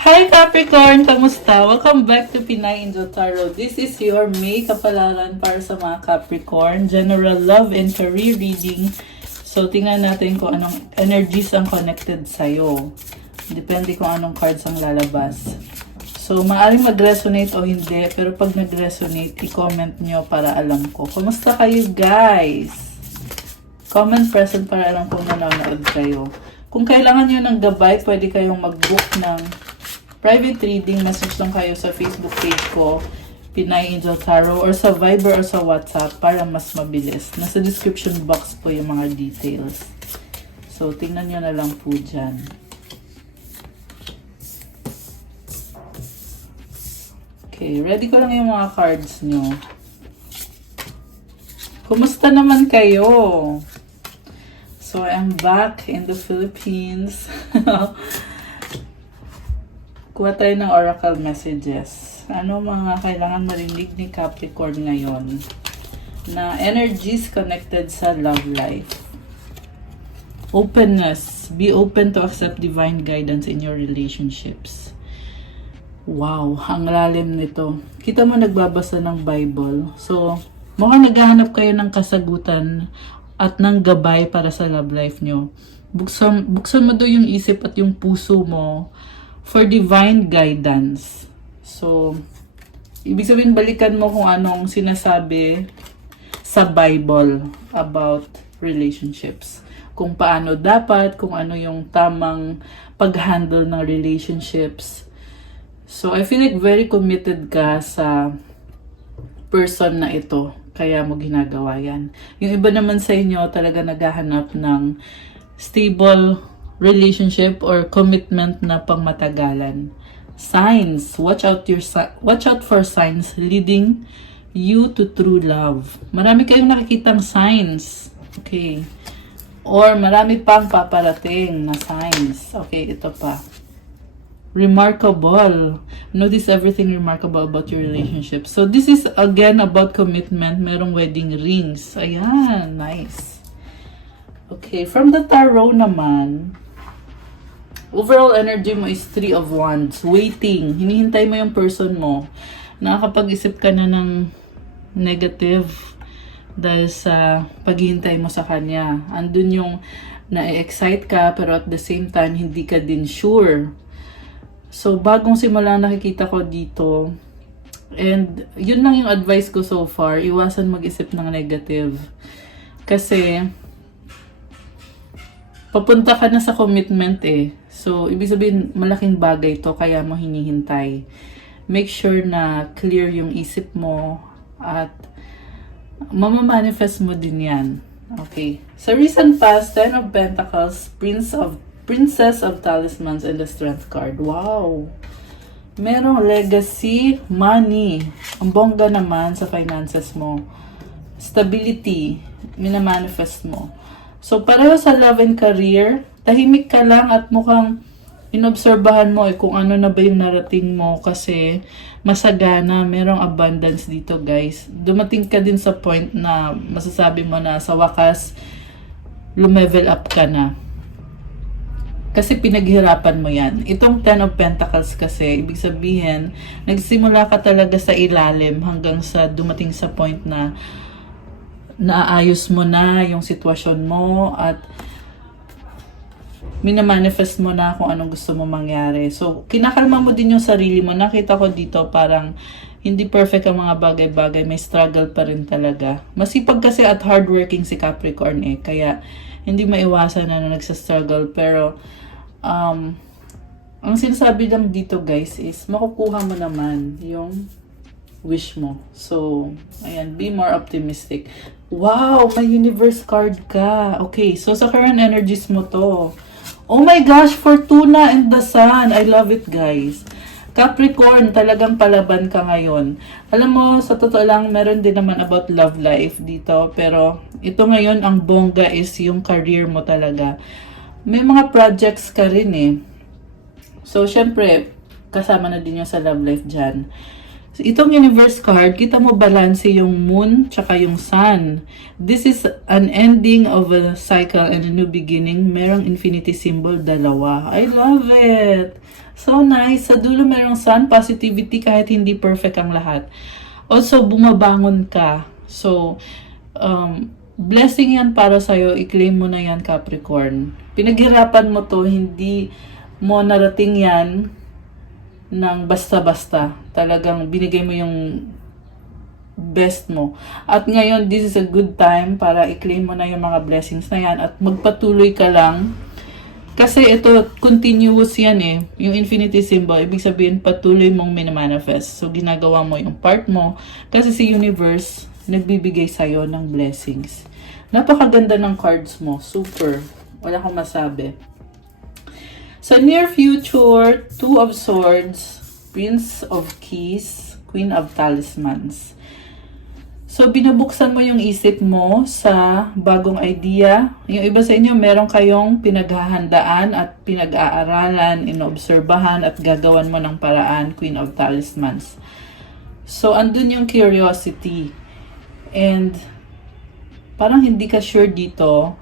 Hi Capricorn! Kamusta? Welcome back to Pinay Angel Tarot. This is your May kapalaran para sa mga Capricorn. General love and career reading. So, tingnan natin kung anong energies ang connected sa'yo. Depende kung anong cards ang lalabas. So, maaaring mag-resonate o hindi. Pero pag nag-resonate, i-comment nyo para alam ko. Kamusta kayo guys? Comment present para alam kung nanonood kayo. Kung kailangan nyo ng gabay, pwede kayong mag-book ng private reading. Message lang kayo sa Facebook page ko, Pinay Angel Tarot, or sa Viber or sa WhatsApp para mas mabilis. Nasa description box po yung mga details. So, tingnan nyo na lang po dyan. Okay, ready ko lang yung mga cards nyo. Kumusta naman kayo? So, I'm back in the Philippines. Kuha tayo ng oracle messages. Ano mga kailangan marinig ni Capricorn ngayon? Na energies connected sa love life. Openness. Be open to accept divine guidance in your relationships. Wow, ang lalim nito. Kita mo nagbabasa ng Bible. So, mukhang naghahanap kayo ng kasagutan at ng gabay para sa love life nyo. Buksan mo do yung isip at yung puso mo for divine guidance. So, ibig sabihin balikan mo kung anong sinasabi sa Bible about relationships. Kung paano dapat, kung ano yung tamang pag-handle ng relationships. So, I feel like very committed ka sa person na ito. Kaya mo ginagawa yan. Yung iba naman sa inyo talaga naghahanap ng stable relationship or commitment na pangmatagalan. Signs. Watch out for signs leading you to true love. Marami kayong nakikitang signs. Okay. Or marami pang paparating na signs. Okay, ito pa. Remarkable. Notice everything remarkable about your relationship. So, this is again about commitment. Merong wedding rings. Ayan, nice. Okay, from the tarot naman, overall energy mo is 3 of Wands. Waiting. Hinihintay mo yung person mo. Nakakapag-isip ka na ng negative dahil sa paghihintay mo sa kanya. Andun yung na-excite ka pero at the same time hindi ka din sure. So, bagong simula nakikita ko dito. And, yun lang yung advice ko so far. Iwasan mag-isip ng negative. Kasi, papunta ka na sa commitment eh. So, ibig sabihin, malaking bagay to kaya mo hinihintay. Make sure na clear yung isip mo at mamamanifest mo din yan. Okay. Sa recent past, 10 of Pentacles, Princess of Talismans, and the Strength card. Wow! Merong legacy, money. Ang bongga naman sa finances mo. Stability, minamanifest mo. So, pareho sa love and career, tahimik ka lang at mukhang inobserbahan mo kung ano na ba yung narating mo kasi masagana, merong abundance dito guys. Dumating ka din sa point na masasabi mo na sa wakas, lumevel up ka na. Kasi pinaghirapan mo yan. Itong 10 of Pentacles kasi, ibig sabihin, nagsimula ka talaga sa ilalim hanggang sa dumating sa point na naayos mo na yung sitwasyon mo at minamanifest mo na kung anong gusto mo mangyari. So, kinakalma mo din yung sarili mo. Nakita ko dito parang hindi perfect ang mga bagay-bagay. May struggle pa rin talaga. Masipag kasi at hardworking si Capricorn eh. Kaya, hindi maiwasan na nagsastruggle. Pero, ang sinasabi lang dito guys is, makukuha mo naman yung wish mo. So, ayan, be more optimistic. Wow, may universe card ka. Okay, so sa current energies mo to. Oh my gosh, Fortuna and the Sun. I love it guys. Capricorn, talagang palaban ka ngayon. Alam mo, sa totoo lang, meron din naman about love life dito. Pero, ito ngayon, ang bongga is yung career mo talaga. May mga projects ka rin eh. So, syempre, kasama na din yung sa love life dyan. So, itong universe card, kita mo balance yung moon tsaka yung sun. This is an ending of a cycle and a new beginning. Merong infinity symbol, dalawa. I love it! So nice. Sa dulo merong sun, positivity kahit hindi perfect ang lahat. Also, bumabangon ka. So, blessing yan para sa'yo. I-claim mo na yan, Capricorn. Pinaghirapan mo to, hindi mo narating yan ng basta-basta. Talagang binigay mo yung best mo. At ngayon, this is a good time para i-claim mo na yung mga blessings na yan at magpatuloy ka lang. Kasi ito, continuous yan eh. Yung infinity symbol, ibig sabihin patuloy mong minimanifest. So, ginagawa mo yung part mo. Kasi si universe, nagbibigay sa'yo ng blessings. Napakaganda ng cards mo. Super. Wala akong masabi. Sa near future, Two of Swords, Prince of Keys, Queen of Talismans. So, binubuksan mo yung isip mo sa bagong idea. Yung iba sa inyo, meron kayong pinaghahandaan at pinag-aaralan, inoobserbahan at gagawan mo ng paraan, Queen of Talismans. So, andun yung curiosity. And, parang hindi ka sure dito.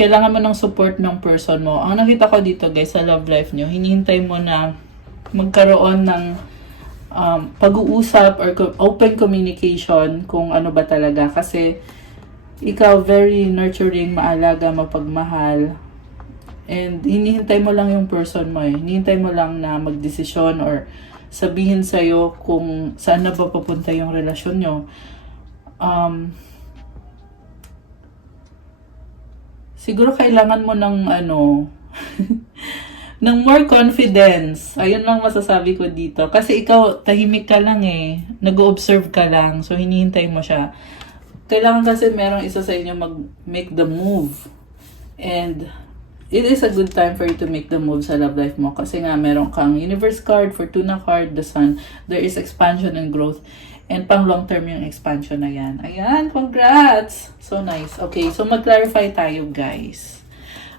Kailangan mo ng support ng person mo. Ang nakita ko dito guys sa love life nyo, hinihintay mo na magkaroon ng pag-uusap or open communication kung ano ba talaga. Kasi ikaw very nurturing, maalaga, mapagmahal. And hinihintay mo lang yung person mo eh. Hinihintay mo lang na magdesisyon or sabihin sa'yo kung saan na ba papunta yung relasyon nyo. Siguro kailangan mo ng ng more confidence. Ayun lang masasabi ko dito. Kasi ikaw, tahimik ka lang eh. Nag-observe ka lang. So, hinihintay mo siya. Kailangan kasi merong isa sa inyo mag-make the move. And, it is a good time for you to make the move sa love life mo. Kasi nga, meron kang universe card, Fortuna card, the sun. There is expansion and growth. And pang long term yung expansion na yan. Ayan, congrats! So nice. Okay, so mag-clarify tayo guys.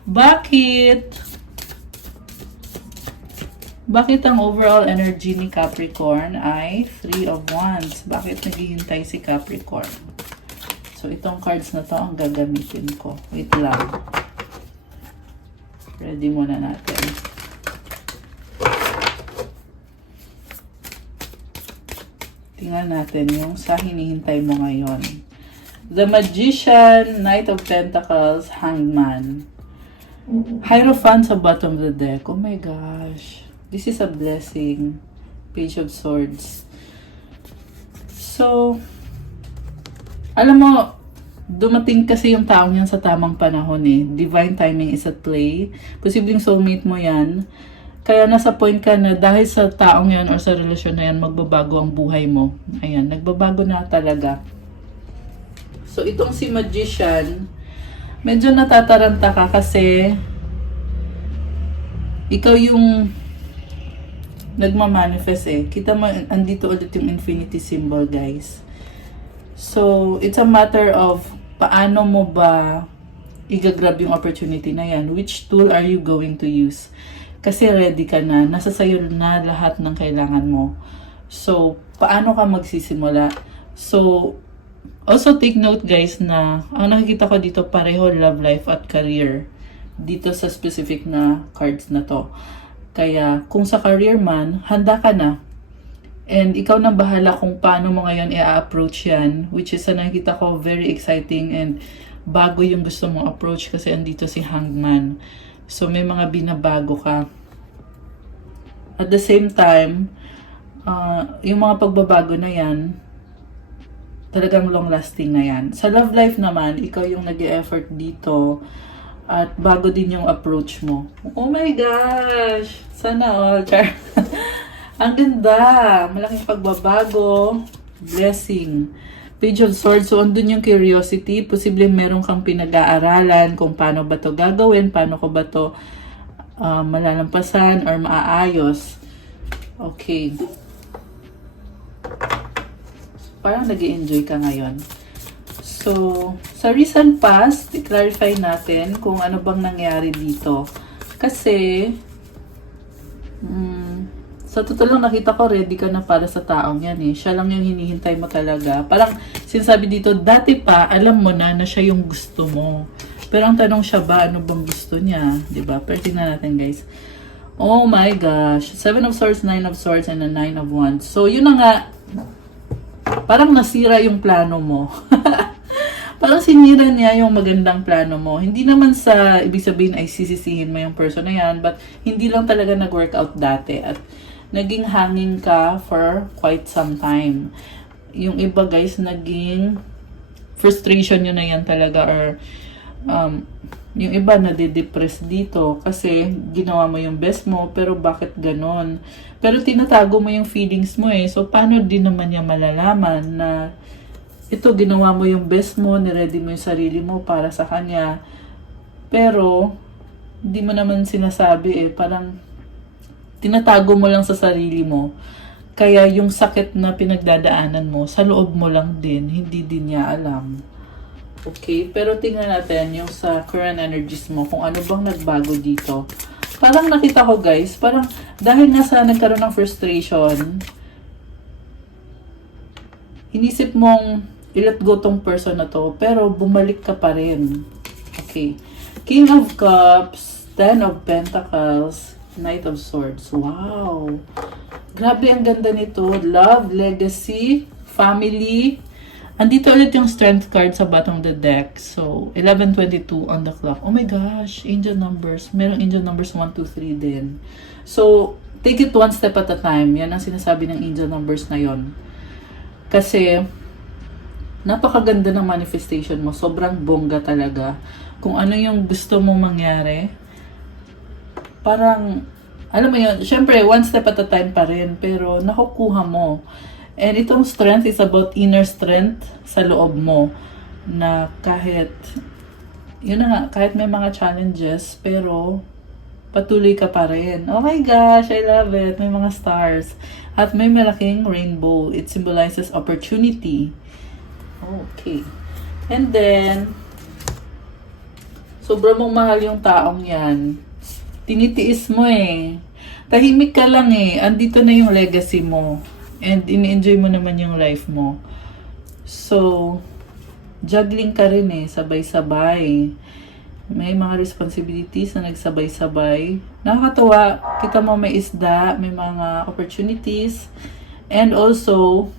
Bakit ang overall energy ni Capricorn ay 3 of Wands? Bakit naghihintay si Capricorn? So itong cards na to ang gagamitin ko. Wait lang. Ready muna natin. Tingnan natin yung sa hinihintay mo ngayon. The Magician, Knight of Pentacles, Hangman. Hierophant sa bottom of the deck. Oh my gosh. This is a blessing. Page of Swords. So, alam mo, dumating kasi yung taong yan sa tamang panahon eh. Divine timing is at play. Posibleng soulmate mo yan. Kaya nasa point ka na dahil sa taong yan or sa relasyon na yan, magbabago ang buhay mo. Ayan, nagbabago na talaga. So, itong si Magician, medyo natataranta ka kasi ikaw yung nagmamanifest eh. Kita mo, andito ulit yung infinity symbol, guys. So, it's a matter of paano mo ba igagrab yung opportunity na yan. Which tool are you going to use? Kasi ready ka na. Nasa sayo na lahat ng kailangan mo. So, paano ka magsisimula? So, also take note guys na ang nakikita ko dito pareho love life at career. Dito sa specific na cards na to. Kaya, kung sa career man, handa ka na. And ikaw na bahala kung paano mo ngayon i-approach yan. Which is, nakikita ko very exciting and bago yung gusto mong approach kasi andito si Hangman. So, may mga binabago ka. At the same time, yung mga pagbabago na yan, talagang long-lasting na yan. Sa love life naman, ikaw yung nag-e-effort dito at bago din yung approach mo. Oh my gosh! Sana all, Char. Ang ganda! Malaking pagbabago. Blessing. Page of Swords, so andun yung curiosity. Posible meron kang pinag-aaralan kung paano ba to gagawin, paano ko ba to malalampasan or maaayos. Okay. Parang nag-i-enjoy ka ngayon. So, sa recent past, i-clarify natin kung ano bang nangyari dito. Kasi, Sa totoo lang, nakita ko ready ka na para sa taong yan eh. Siya lang yung hinihintay mo talaga. Parang sinasabi dito, dati pa, alam mo na na siya yung gusto mo. Pero ang tanong siya ba, ano bang gusto niya? Diba? Pero tingnan natin guys. Oh my gosh. 7 of Swords, 9 of Swords, and a 9 of Wands. So, yun na nga. Parang nasira yung plano mo. Parang sinira niya yung magandang plano mo. Hindi naman sa ibig sabihin ay sisisihin mo yung person na yan, but hindi lang talaga nag-workout dati. At naging hangin ka for quite some time. Yung iba guys, naging frustration nyo na yan talaga, or yung iba nade-depress dito kasi ginawa mo yung best mo, pero bakit ganon? Pero tinatago mo yung feelings mo eh. So, paano din naman niya malalaman na ito, ginawa mo yung best mo, niready mo yung sarili mo para sa kanya, pero hindi mo naman sinasabi eh. Parang tinatago mo lang sa sarili mo. Kaya yung sakit na pinagdadaanan mo, sa loob mo lang din, hindi din niya alam. Okay, pero tingnan natin yung sa current energies mo, kung ano bang nagbago dito. Parang nakita ko guys, parang dahil nasa nagkaroon ng frustration, inisip mong i-let go tong person na to, pero bumalik ka pa rin. Okay, King of Cups, 10 of Pentacles, Knight of Swords. Wow! Grabe, ang ganda nito. Love, legacy, family. Andito ulit yung strength card sa bottom of the deck. So, 11:22 on the clock. Oh my gosh, angel numbers. Merong angel numbers 1, 2, 3 din. So, take it one step at a time. Yan ang sinasabi ng angel numbers na yon. Kasi, napakaganda ng manifestation mo. Sobrang bongga talaga. Kung ano yung gusto mong mangyari, parang, alam mo yun, syempre, one step at a time pa rin, pero nakukuha mo. And itong strength is about inner strength sa loob mo, na kahit, yun na nga, kahit may mga challenges, pero patuloy ka pa rin. Oh my gosh, I love it. May mga stars. At may malaking rainbow. It symbolizes opportunity. Okay. And then, sobrang mong mahal yung taong yan. Tinitiis mo eh. Tahimik ka lang eh. Andito na yung legacy mo. And ini-enjoy mo naman yung life mo. So, juggling ka rin eh. Sabay-sabay. May mga responsibilities na nagsabay-sabay. Nakakatawa. Kita mo may isda. May mga opportunities. And also,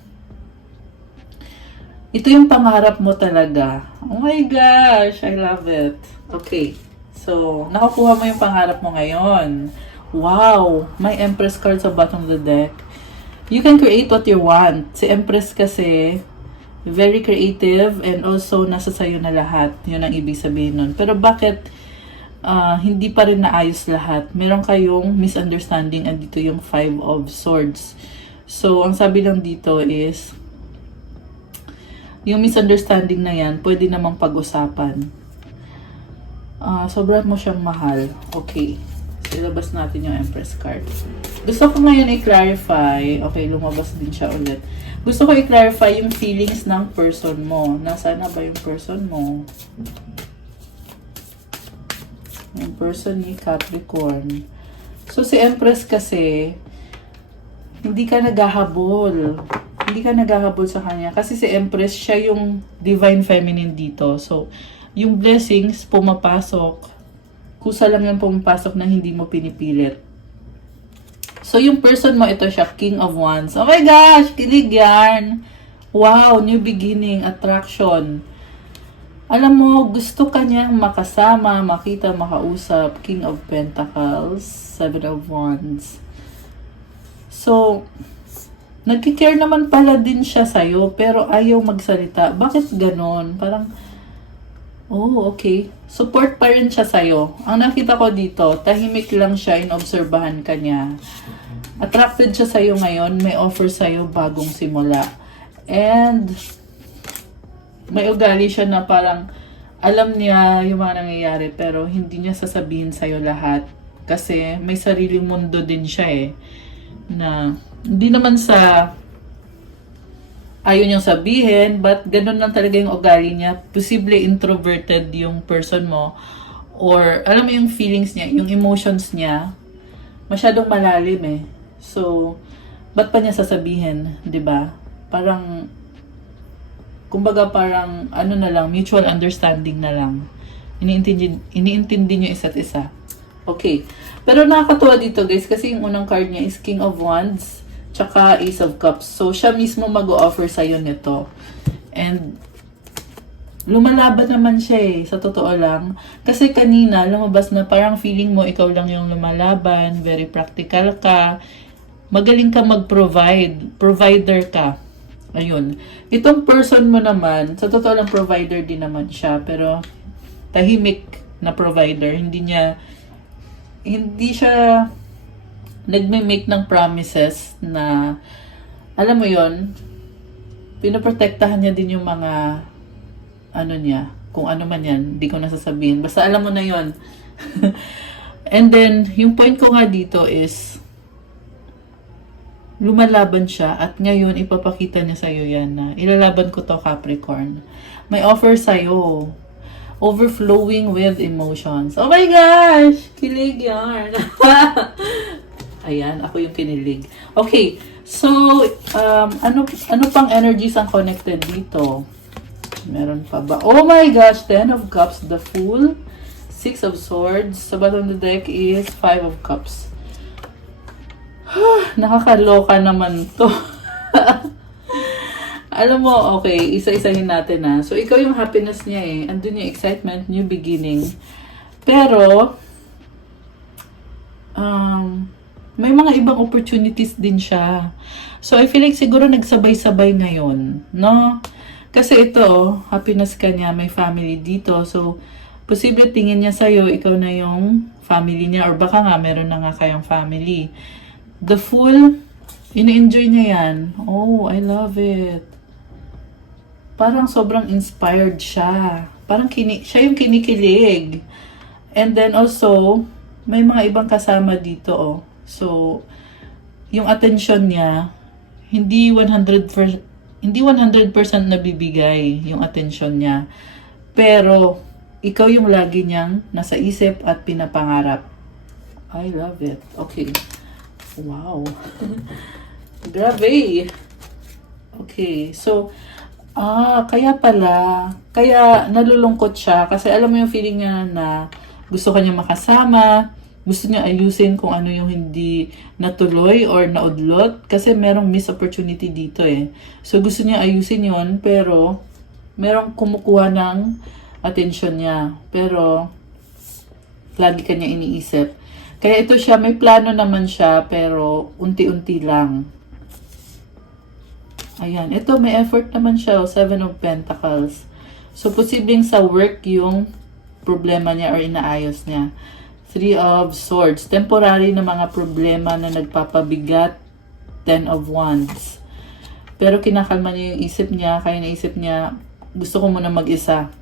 ito yung pangarap mo talaga. Oh my gosh, I love it. Okay. So, nakukuha mo yung pangarap mo ngayon. Wow! May Empress card sa bottom of the deck. You can create what you want. Si Empress kasi, very creative and also nasa sayo na lahat. Yun ang ibig sabihin nun. Pero bakit hindi pa rin naayos lahat? Meron kayong misunderstanding and dito yung 5 of Swords. So, ang sabi lang dito is, yung misunderstanding na yan, pwede namang pag-usapan. Sobrang mo siyang mahal. Okay. So, ilabas natin yung Empress card. Gusto ko ngayon i-clarify. Okay, lumabas din siya ulit. Gusto ko i-clarify yung feelings ng person mo. Nasaan na ba yung person mo? Yung person ni Capricorn. So, si Empress kasi, hindi ka naghahabol. Hindi ka naghahabol sa kanya. Kasi si Empress, siya yung divine feminine dito. So, yung blessings pumapasok. Kusa lang yung pumapasok na hindi mo pinipilit. So, yung person mo, ito siya, King of Wands. Oh my gosh, kilig yan. Wow, new beginning, attraction. Alam mo, gusto ka niyang makasama, makita, makausap. King of Pentacles, 7 of Wands. So, nagkikare naman pala din siya sa'yo, pero ayaw magsalita. Bakit ganon? Parang, oh, okay. Support pa rin siya sa'yo. Ang nakita ko dito, tahimik lang siya, inobserbahan ka niya. Attracted siya sa'yo ngayon, may offer sa'yo bagong simula. And, may ugali siya na parang, alam niya yung mga nangyayari, pero hindi niya sasabihin sa'yo lahat. Kasi, may sariling mundo din siya eh. Na, hindi naman sa ayaw niyang sabihin, but ganun lang talaga yung ugali niya. Posible introverted yung person mo. Or, alam mo yung feelings niya, yung emotions niya, masyadong malalim eh. So, ba't pa niya sasabihin, 'di ba? Parang kumbaga parang ano na lang, mutual understanding na lang. Iniintindi niyo isa't isa. Okay. Pero nakakatuwa dito guys kasi yung unang card niya is King of Wands tsaka Ace of Cups. So, siya mismo mag-o-offer sa'yo nito. And lumalaban naman siya sa totoo lang. Kasi kanina, lumabas na parang feeling mo ikaw lang yung lumalaban, very practical ka, magaling ka mag-provide, provider ka. Ayun. Itong person mo naman, sa totoo lang provider din naman siya, pero tahimik na provider. Hindi siya nagme-make ng promises na, alam mo yon, pinoprotektahan niya din yung mga ano niya, kung ano man yan, hindi ko nasasabihin. Basta alam mo na yon. And then, yung point ko nga dito is, lumalaban siya at ngayon ipapakita niya sa'yo yan na ilalaban ko to, Capricorn. May offer sa'yo. Overflowing with emotions. Oh my gosh! Kilig yarn. Ayan, ako yung kinilig. Okay, so, ano pang energies ang connected dito? Meron pa ba? Oh my gosh! 10 of Cups, the Fool. 6 of Swords. Sa bottom of the deck is 5 of Cups. Nakakaloka naman to. Alam mo, okay, isa-isahin natin na. So, ikaw yung happiness niya Andun yung excitement, new beginning. Pero, may mga ibang opportunities din siya. So, I feel like siguro nagsabay-sabay ngayon, no? Kasi ito, happiness ka niya, may family dito. So, posible tingin niya sa'yo, ikaw na yung family niya. Or baka nga, meron na nga kayong family. The Fool, ini-enjoy niya yan. Oh, I love it. Parang sobrang inspired siya. Parang siya yung kinikilig. And then also, may mga ibang kasama dito, So, yung attention niya, hindi 100% nabibigay yung attention niya. Pero, ikaw yung lagi niyang nasa isip at pinapangarap. I love it. Okay. Wow. Grabe. Okay. So, kaya nalulungkot siya kasi alam mo yung feeling niya na gusto kanya makasama, gusto niya ayusin kung ano yung hindi natuloy or naudlot kasi merong missed opportunity dito So gusto niya ayusin yon pero merong kumukuha ng attention niya pero lagi kanya iniisip. Kaya ito siya, may plano naman siya pero unti-unti lang. Ayan, ito may effort naman siya, 7 of Pentacles. So posibleng sa work yung problema niya or inaayos niya. 3 of Swords. Temporary na mga problema na nagpapabigat. 10 of Wands. Pero kinakalma niya yung isip niya. Kaya naisip niya, gusto ko muna mag-isa.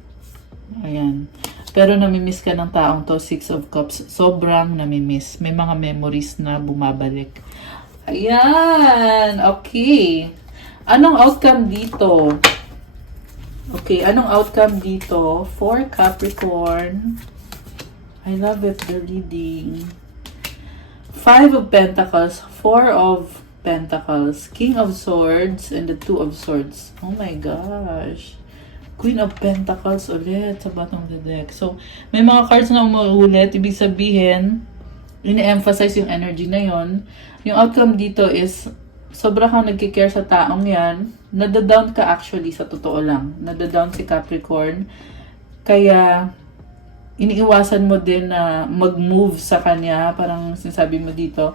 Ayan. Pero namimiss ka ng taong to. 6 of Cups. Sobrang namimiss. May mga memories na bumabalik. Ayan. Okay. Anong outcome dito? Okay. Anong outcome dito for Capricorn? I love it, the reading. 5 of Pentacles, 4 of Pentacles, King of Swords, and the 2 of Swords. Oh my gosh. Queen of Pentacles ulit sa bottom of the deck. So, may mga cards na umuulit. Ibig sabihin, ini-emphasize yung energy na yon. Yung outcome dito is, sobra kang nagkikare sa taong yan. Nadadown ka actually, sa totoo lang. Nadadown si Capricorn. Kaya, iniiwasan mo din na mag-move sa kanya. Parang sinasabi mo dito,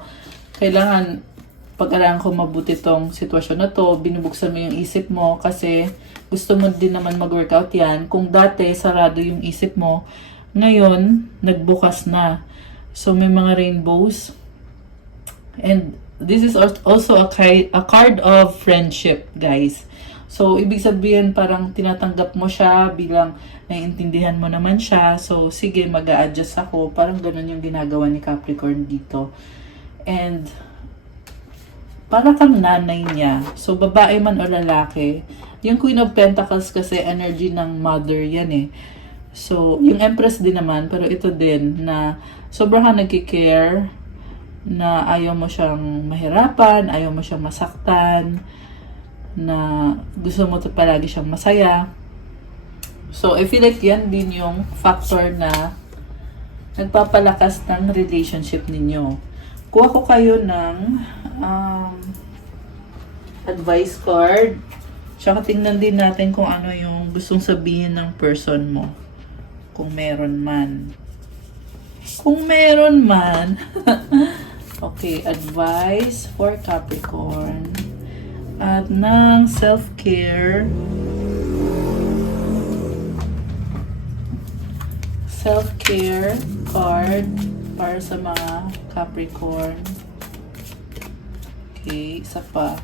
kailangan pag-aralan ko mabuti tong sitwasyon na to. Binubuksan mo yung isip mo kasi gusto mo din naman mag-workout yan. Kung dati sarado yung isip mo, ngayon nagbukas na. So may mga rainbows. And this is also a card of friendship, guys. So, ibig sabihin parang tinatanggap mo siya bilang naiintindihan mo naman siya. So, sige, mag-a-adjust ako. Parang ganun yung ginagawa ni Capricorn dito. And, para kang nanay niya. So, babae man o lalaki. Yung Queen of Pentacles kasi energy ng mother yan So, yung Empress din naman. Pero ito din na sobrang nagkikare. na ayaw mo siyang mahirapan, ayaw mo siyang masaktan, na gusto mo palagi siyang masaya. So, I feel like yan din yung factor na nagpapalakas ng relationship ninyo. Kuha ko kayo ng advice card. Tsaka tingnan din natin kung ano yung gustong sabihin ng person mo. Kung meron man. Kung meron man. Okay, advice for Capricorn. At ng self-care. Self-care card para sa mga Capricorn. Okay, isa pa.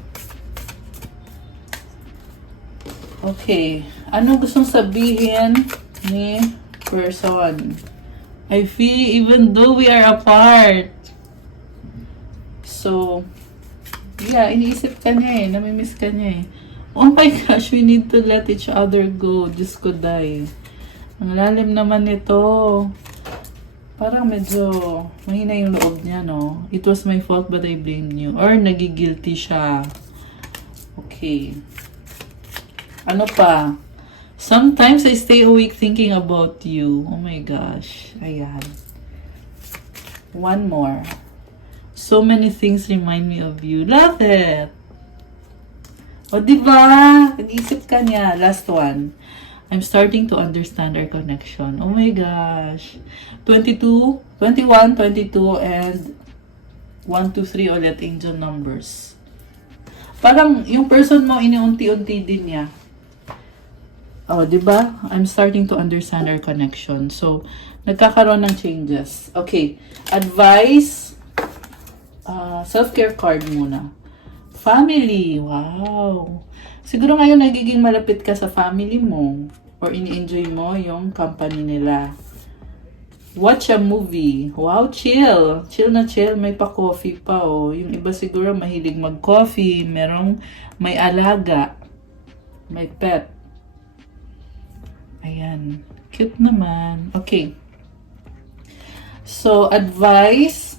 Okay, anong gustong sabihin ni person? I feel even though we are apart. So, yeah, iniisip ka niya eh. Namimiss ka niya eh. Oh my gosh, we need to let each other go. Diyos ko, day. Ang lalim naman nito. Parang medyo mahina yung loob niya, no? It was my fault but I blamed you. Or nagigilty siya. Okay. Ano pa? Sometimes I stay awake thinking about you. Oh my gosh. Ayan. One more. So many things remind me of you. Love it! O, diba? Nag-isip ka niya. Last one. I'm starting to understand our connection. Oh my gosh. 22, 21, 22, and 1, 2, 3 ulit angel numbers. Parang yung person mo, iniunti-unti din niya. Oh, diba? I'm starting to understand our connection. So, nagkakaroon ng changes. Okay. Advice. Self-care card muna. Family. Wow. Siguro ngayon nagiging malapit ka sa family mo. Or ini-enjoy mo yung company nila. Watch a movie. Wow, chill. Chill na chill. May pa-coffee pa, oh. Yung iba siguro mahilig mag-coffee. May alaga. May pet. Ayan. Cute naman. Okay. So, advice.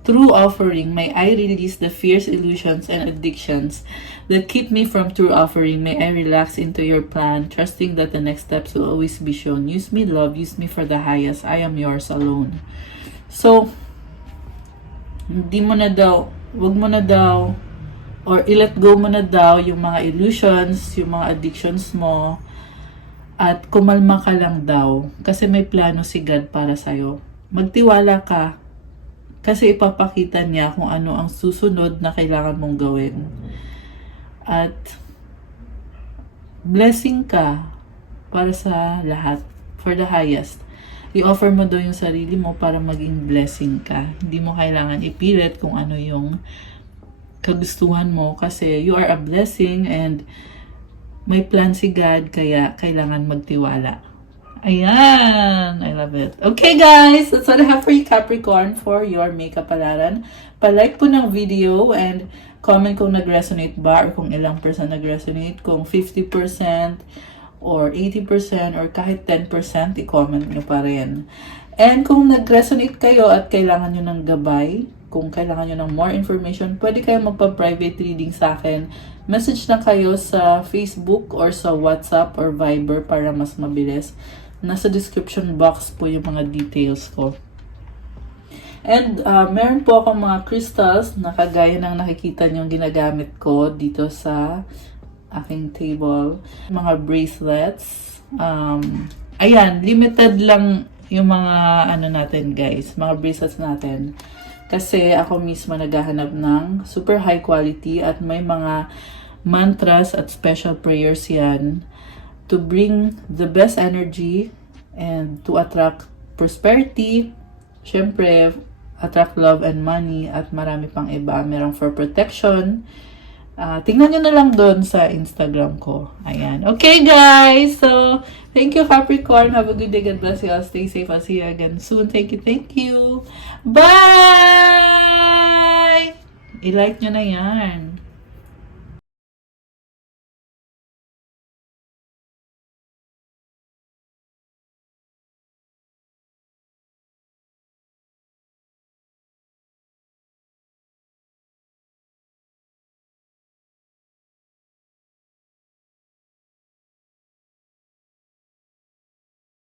True offering. May I release the fears, illusions, and addictions that keep me from true offering. May I relax into your plan, trusting that the next steps will always be shown. Use me, love. Use me for the highest. I am yours alone. So, wag mo na daw, or i-let go mo na daw yung mga illusions, yung mga addictions mo, at kumalma ka lang daw. Kasi may plano si God para sa'yo. Magtiwala ka. Kasi ipapakita niya kung ano ang susunod na kailangan mong gawin. At blessing ka para sa lahat. For the highest. I-offer mo daw yung sarili mo para maging blessing ka. Hindi mo kailangan ipilit kung ano yung kagustuhan mo. Kasi you are a blessing and may plan si God, kaya kailangan magtiwala. Ayan! I love it. Okay guys, that's what I have for you Capricorn for your makeup palaran. Pa-like po ng video and comment kung nag-resonate ba or kung ilang percent nag-resonate. Kung 50% or 80% or kahit 10%, i-comment nyo pa rin. And kung nag-resonate kayo at kailangan nyo ng gabay, kung kailangan nyo ng more information, pwede kayo magpa-private reading sa akin. Message na kayo sa Facebook or sa WhatsApp or Viber para mas mabilis. Nasa description box po yung mga details ko. And meron po akong mga crystals na kagaya ng nakikita nyo ginagamit ko dito sa aking table. Mga bracelets. Ayan, limited lang yung mga ano natin guys, mga bracelets natin. Kasi ako mismo naghahanap ng super high quality at may mga mantras at special prayers yan to bring the best energy and to attract prosperity, syempre attract love and money at marami pang iba. Merong for protection. Tingnan nyo na lang doon sa Instagram ko. Ayan. Okay guys, so thank you Capricorn. Have a good day. God bless you all. Stay safe. I'll see you again soon. Thank you. Thank you. Bye! I-like nyo na yan.